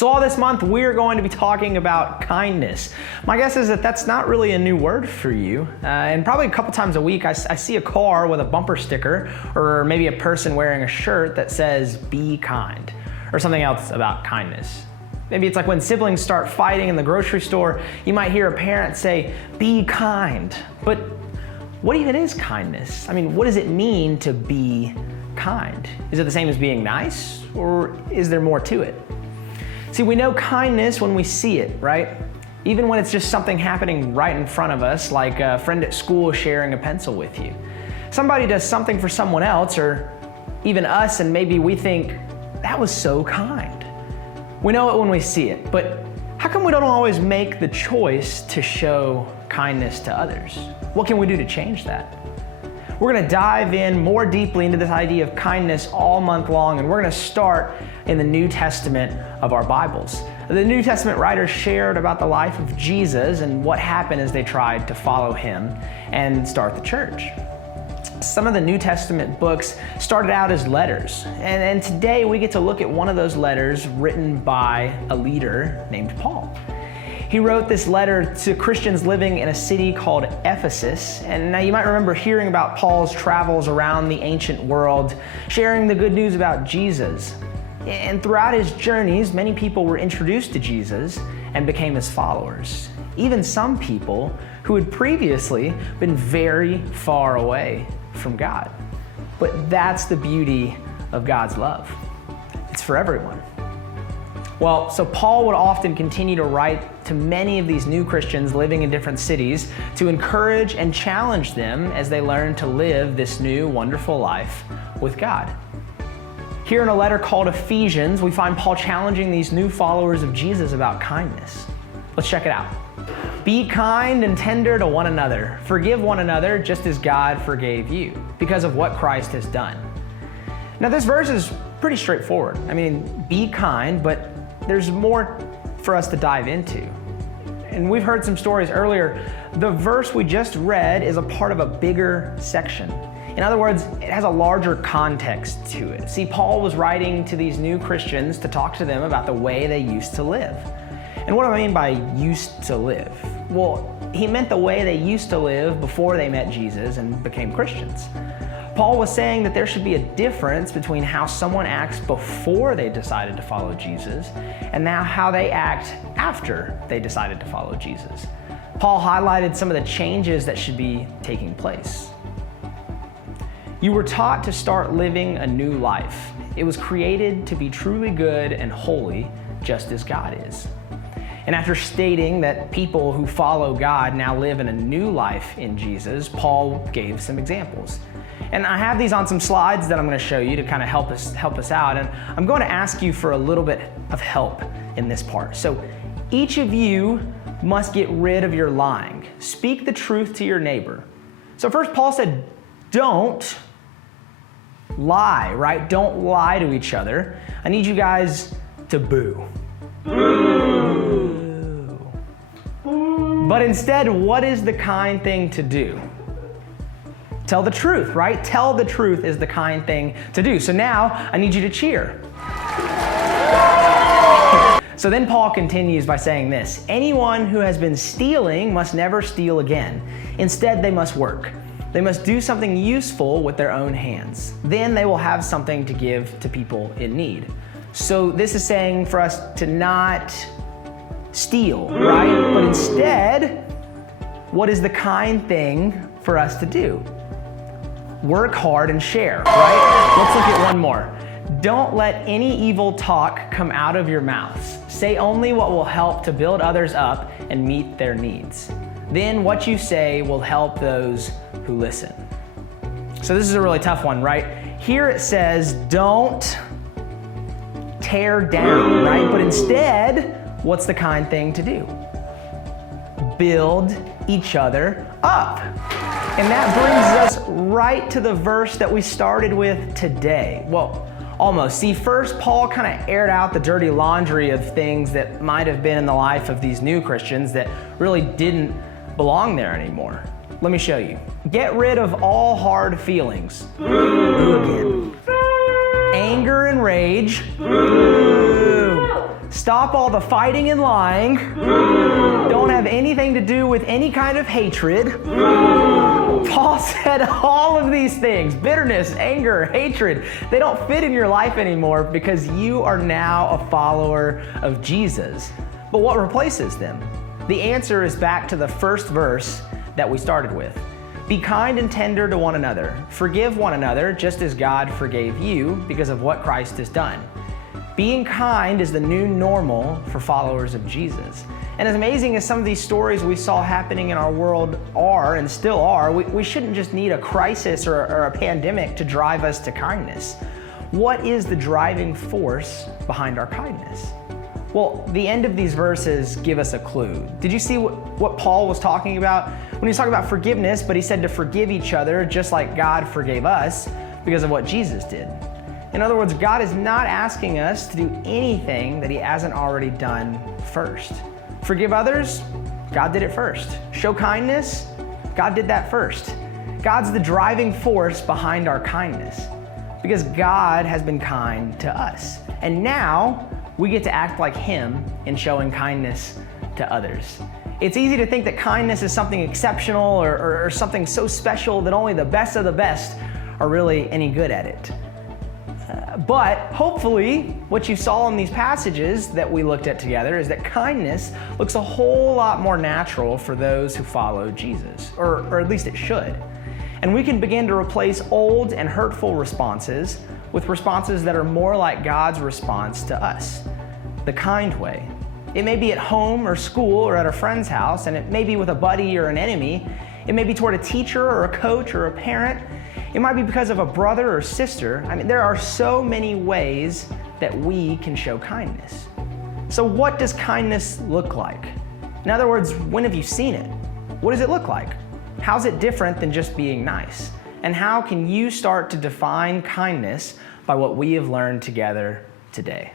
So all this month, we're going to be talking about kindness. My guess is that that's not really a new word for you. And probably a couple times a week, I see a car with a bumper sticker, or maybe a person wearing a shirt that says, "Be kind," or something else about kindness. Maybe it's like when siblings start fighting in the grocery store, you might hear a parent say, "Be kind." But what even is kindness? I mean, what does it mean to be kind? Is it the same as being nice, or is there more to it? See, we know kindness when we see it, right? Even when it's just something happening right in front of us, like a friend at school sharing a pencil with you. Somebody does something for someone else, or even us, and maybe we think, that was so kind. We know it when we see it, but how come we don't always make the choice to show kindness to others? What can we do to change that? We're going to dive in more deeply into this idea of kindness all month long, and we're going to start in the New Testament of our Bibles. The New Testament writers shared about the life of Jesus and what happened as they tried to follow him and start the church. Some of the New Testament books started out as letters, and today we get to look at one of those letters written by a leader named Paul. He wrote this letter to Christians living in a city called Ephesus. And now you might remember hearing about Paul's travels around the ancient world, sharing the good news about Jesus. And throughout his journeys, many people were introduced to Jesus and became his followers. Even some people who had previously been very far away from God. But that's the beauty of God's love. It's for everyone. Well, so Paul would often continue to write to many of these new Christians living in different cities to encourage and challenge them as they learn to live this new, wonderful life with God. Here in a letter called Ephesians, we find Paul challenging these new followers of Jesus about kindness. Let's check it out. Be kind and tender to one another. Forgive one another just as God forgave you, because of what Christ has done. Now, this verse is pretty straightforward. I mean, be kind, but there's more for us to dive into. And we've heard some stories earlier. The verse we just read is a part of a bigger section. In other words, it has a larger context to it. See, Paul was writing to these new Christians to talk to them about the way they used to live. And what do I mean by used to live? Well, he meant the way they used to live before they met Jesus and became Christians. Paul was saying that there should be a difference between how someone acts before they decided to follow Jesus and now how they act after they decided to follow Jesus. Paul highlighted some of the changes that should be taking place. You were taught to start living a new life. It was created to be truly good and holy, just as God is. And after stating that people who follow God now live in a new life in Jesus, Paul gave some examples. And I have these on some slides that I'm going to show you to kind of help us out. And I'm going to ask you for a little bit of help in this part. So each of you must get rid of your lying. Speak the truth to your neighbor. So first, Paul said, don't lie, right? Don't lie to each other. I need you guys to boo. Boo. But instead, what is the kind thing to do? Tell the truth, right? Tell the truth is the kind thing to do. So now I need you to cheer. So then Paul continues by saying this: anyone who has been stealing must never steal again. Instead, they must work. They must do something useful with their own hands. Then they will have something to give to people in need. So this is saying for us to not steal, right? But instead, what is the kind thing for us to do? Work hard and share, right? Let's look at one more. Don't let any evil talk come out of your mouths. Say only what will help to build others up and meet their needs. Then what you say will help those who listen. So this is a really tough one, right? Here it says, don't tear down, right? But instead, what's the kind thing to do? Build each other up. And that brings us right to the verse that we started with today. Well, almost. See, first, Paul kind of aired out the dirty laundry of things that might have been in the life of these new Christians that really didn't belong there anymore. Let me show you. Get rid of all hard feelings. Boo again. Anger and rage. Boo. Stop all the fighting and lying. Don't have anything to do with any kind of hatred. Paul said all of these things, bitterness, anger, hatred, they don't fit in your life anymore because you are now a follower of Jesus. But what replaces them? The answer is back to the first verse that we started with. Be kind and tender to one another. Forgive one another just as God forgave you because of what Christ has done. Being kind is the new normal for followers of Jesus. And as amazing as some of these stories we saw happening in our world are and still are, we shouldn't just need a crisis or a pandemic to drive us to kindness. What is the driving force behind our kindness? Well, the end of these verses give us a clue. Did you see what Paul was talking about? When he was talking about forgiveness, but he said to forgive each other just like God forgave us because of what Jesus did. In other words, God is not asking us to do anything that he hasn't already done first. Forgive others? God did it first. Show kindness? God did that first. God's the driving force behind our kindness because God has been kind to us. And now we get to act like him in showing kindness to others. It's easy to think that kindness is something exceptional or something so special that only the best of the best are really any good at it. But hopefully, what you saw in these passages that we looked at together is that kindness looks a whole lot more natural for those who follow Jesus, or at least it should. And we can begin to replace old and hurtful responses with responses that are more like God's response to us, the kind way. It may be at home or school or at a friend's house, and it may be with a buddy or an enemy. It may be toward a teacher or a coach or a parent. It might be because of a brother or sister. There are so many ways that we can show kindness. So what does kindness look like? In other words, when have you seen it? What does it look like? How's it different than just being nice? And how can you start to define kindness by what we have learned together today?